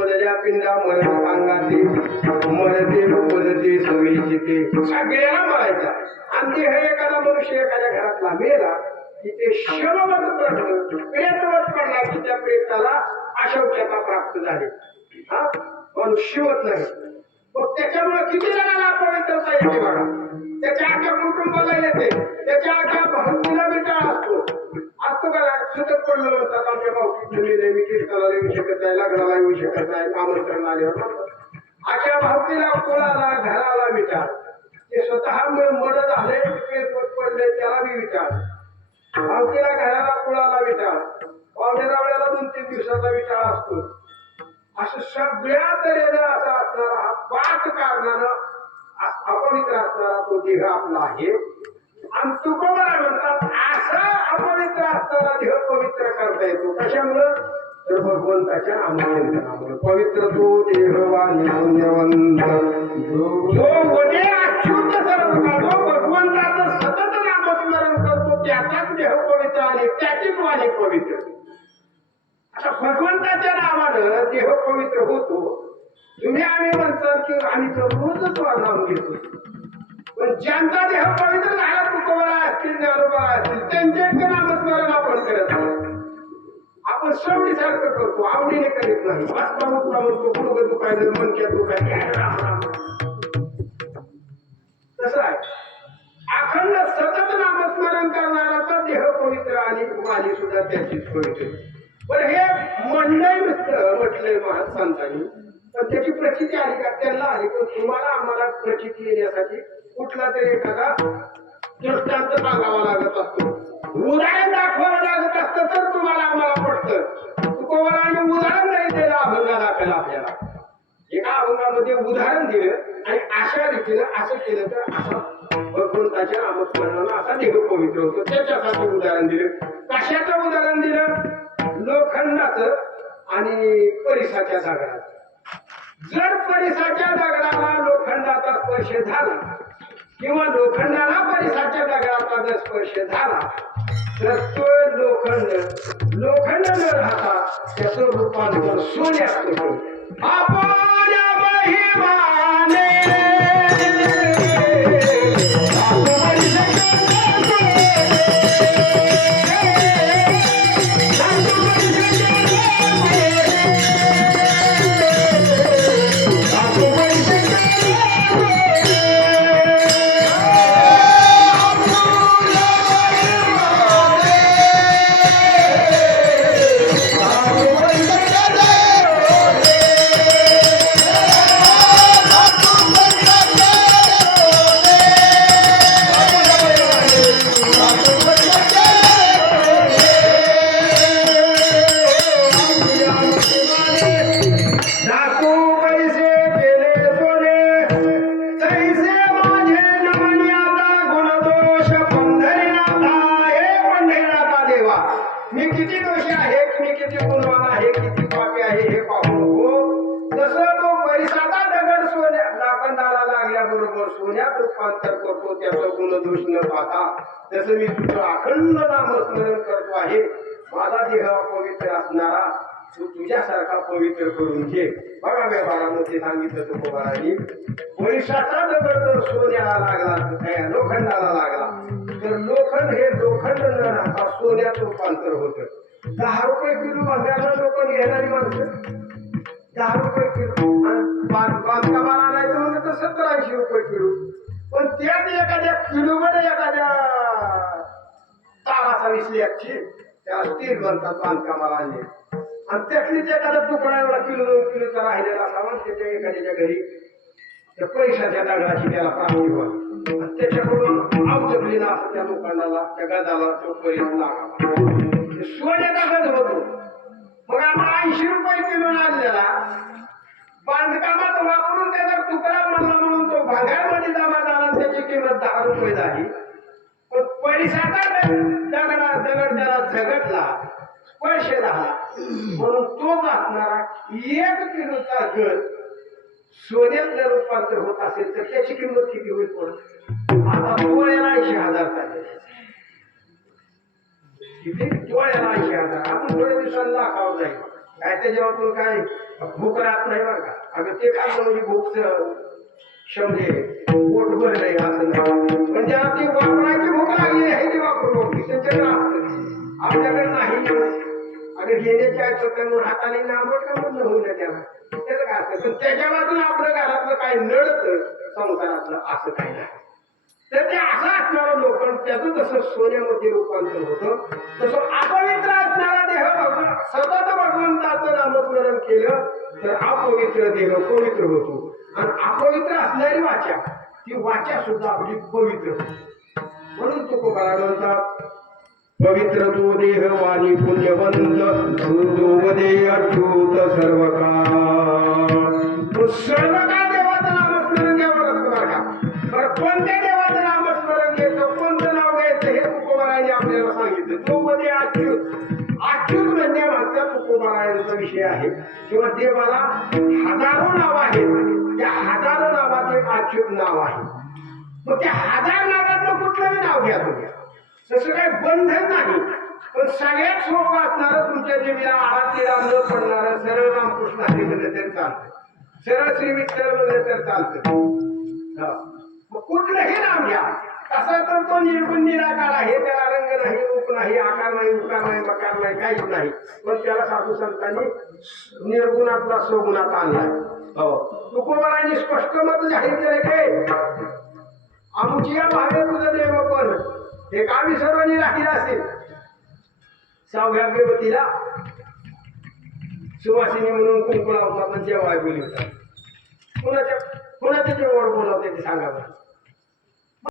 पदल्या पिंडा मरण सांगाते मरते पदते सोयीची ते सगळ्याला मरायचा. आणि ते हे एखादा मनुष्य एखाद्या घरातला मेला की ते शववत पडलं प्रेतवत पडला की त्या प्रेताला अशौक्यता प्राप्त झाली. हा? पण शिवत नाही. मग त्याच्यामुळे किती जणांना अपवित्रता येते बघा? त्याच्या आख्या कुटुंबाला येते. त्याच्या आख्या भावकीला असतो का सुतक पडलं म्हणतात आमच्या भावकीत तुम्ही नेहमी कीर्तनाला येऊ शकत नाही लग्नाला येऊ शकत नाही आमंत्रण आले म्हणतात. आख्या भावकीला कोणाला घराला विचार? ते स्वतः मड झाले पडले त्याला बी विचार. भावकीला घराला कुळाला विचार? पावणेरावळ्याला दोन तीन दिवसाचा विचार असतो. असं सगळ्या तऱ्हेनं असा असणारा हा पाच कारणानं आपण इकडे असणारा तो देह आपला आहे. आणि तुकोबरा म्हणतात असं अपवित्र असताना देह पवित्र करता येतो. कशामुळं? तर भगवंताच्या नामचिंतनामुळे पवित्र तो देहवानी पुण्यवंत जो वडे अच्युत सर्व जो भगवंताचं सतत नामस्मरण करतो त्याचाच देह पवित्र आणि त्याचीच वाणी पवित्र. आता भगवंताच्या नावानं देह पवित्र होतो. तुम्ही आम्ही म्हणतात की आम्ही तर रोजच नाम घेतो. पण ज्यांचा देह पवित्र झाला तुकोबरा असतील ज्ञानोबा असतील त्यांचे नामस्मरण आपण करत आपण आपण सारखं करतो आवडीने करीत नाही. वाचता मुक्ता म्हणतो गुडघं दुखायला मनक्या दुखायला तसं आहे. अखंड सतत नामस्मरण करणाराचा देह पवित्र आणि माझी सुद्धा त्याचीच पवित्र पण हे मंडळ नुसतं म्हटलंय महान संतांनी पण त्याची प्रचिती आली का? त्यांना आली पण तुम्हाला आम्हाला प्रचिती येण्यासाठी कुठला तरी एखादा दृष्टांत सांगावा लागत असतो. उदाहरण दाखवावं लागत असतं तर तुम्हाला आम्हाला पडतं आणि उदाहरण नाही दिलं अभंगा दाखल आपल्याला. एका अभंगामध्ये उदाहरण दिलं आणि अशा रीतीनं असं केलं तर असं भगवंताच्या नामस्मरणानं असा देह पवित्र होतो. त्याच्यासाठी उदाहरण दिलं. कशाचं उदाहरण दिलं? लोखंडाचं आणि परिसाच्या दगडाचं. जर परिसाच्या दगडाला लोखंडाचा स्पर्श झाला किंवा लोखंडाला परिसाच्या दगडाचा जर स्पर्श झाला. तर तो लोखंड लोखंड न राहता त्याचं रूपांतर सोन्यात होतं. आपण मी किती दोषी आहे? मी किती गुणवान आहे? किती पापी आहे? हे पाहू. जसं तो पैसाचा दगड सोन्या लाकंडाला लागल्याबरोबर सोन्यात रूपांतर करतो त्याचा गुणदोष न पाहता जसं मी तुझं अखंड नामस्मरण करतो आहे माझा देह पवित्र असणारा तू तुझ्यासारखा पवित्र करून घे. बघा व्यवहारामध्ये सांगितलं तुकोबारांनी पैशाचा दगड जर सोन्याला लागला काय राहता रूपांतर होत. दहा रुपये किलो भंगाला लोक घेणारी माणसं. दहा रुपये किलो. बांध- बांधकामाला आणायचं म्हणजे तर सत्तर ऐंशी रुपये किलो. पण त्यात एखाद्या किलो मध्ये एखाद्या तारासा विसली याची त्या स्टील म्हणतात बांधकामाला आणले आणि त्यातलीच एखादा तुकडा एवढा किलो दोन किलोचा राहिलेला असावा त्याच्या एखाद्याच्या घरी त्या पैशाच्या दगडाची त्याला प्राणी व्हावी त्याच्याकडून औषधली ना त्या लोकांना त्या गदाला तो पैस लागावा. ते सोन्याचा होतो. मग आम्हाला ऐंशी रुपये किलो आणलेला बांधकामात वापरून त्याचा तुकडा म्हणला म्हणून तो भागामध्ये जमा झाला त्याची किंमत दहा रुपये झाली. पण पैशाचा दगडा दगड त्याला झगडला स्पर्श झाला. म्हणून तो असणारा एक किलोचा गड सोन्यातल्या रूपांतर होत असेल तर त्याची किंमत किती होईल पण आता पोळ्याला ऐंशी हजार चालेल किती? डोळ्याला ऐंशी हजार. आपण थोड्या दिवसांना लाखावर जाईल. काय त्याच्यावर जेव्हा काय? भूक राहत नाही बरं का. अगं ते काय म्हणजे भूक शमजे पोट भरलंय असं नाही. पण ज्याला ती वापरायची भूक लागली आहे ते वापरू त्यांच्याकडे असतं. आपल्याकडे नाही. अगं घेण्याची ऐकत म्हणून हाताने नांबट का म्हणणं होईल त्याला. त्याचं पण त्याच्या बाजूला आपलं घरातलं काय नडत संसारातलं असं काही नाही. तर ते असं असणारं लोक त्याचं जसं सोन्यामध्ये रूपांतर होतं तसं अपवित्र असणारा देह भगवान सतत भगवंताचं नामस्मरण केलं तर अपवित्र देह पवित्र होतो. आणि अपवित्र असणारी वाचा ती वाचा सुद्धा आपली पवित्र होते. म्हणून तुकोबारा म्हणतात पवित्र तो देह वाणी पुण्यवंत हृदोवदे अच्युत सर्व काळ सर्व काळ देवाचं नामस्मरण घ्यावं लागतं बरं का बरं कोणत्या देवाचं नामस्मरण घ्यायचं? कोणतं नाव घ्यायचं? हे तुकोबाराने आपल्याला सांगितलं. तो मध्ये अच्युत. अच्युत म्हणजे मागचा तुकोबारायांचा विषय आहे. किंवा देवाला हजारो नाव आहेत. त्या हजारो नावात एक अच्युत नाव आहे. मग त्या हजार नावातलं कुठलंही नाव घ्या तुम्ही. तसं काही बंधन नाही. पण सगळ्याच सोपं असणारं तुमच्या जीवीला आळा तिला न पडणारं सरळ रामकृष्ण हरी म्हणलं तरी चालतं सरळ श्री विठ्ठल म्हणलं तर चालतं कुठलंही नाम घ्या. तसा तर तो निर्गुण निराकार आहे. त्याला रंग नाही रूप नाही आकार नाही उकार नाही मकार नाही काहीच नाही. पण त्याला साधू संतांनी निर्गुणातला स्वगुणात आणलाय. हो. तुकोबारांनी स्पष्ट मत जाहीर केले की आमची या भावे तुझं देव पण. हे कामी सर्वांनी राहिला असेल. सहाव्या देवतीला सुवासिनी म्हणून कुंकुळा होता जेव्हा बोली कुणाच्या कुणाच्या जेव्हा बोलवते ते सांगा बरं.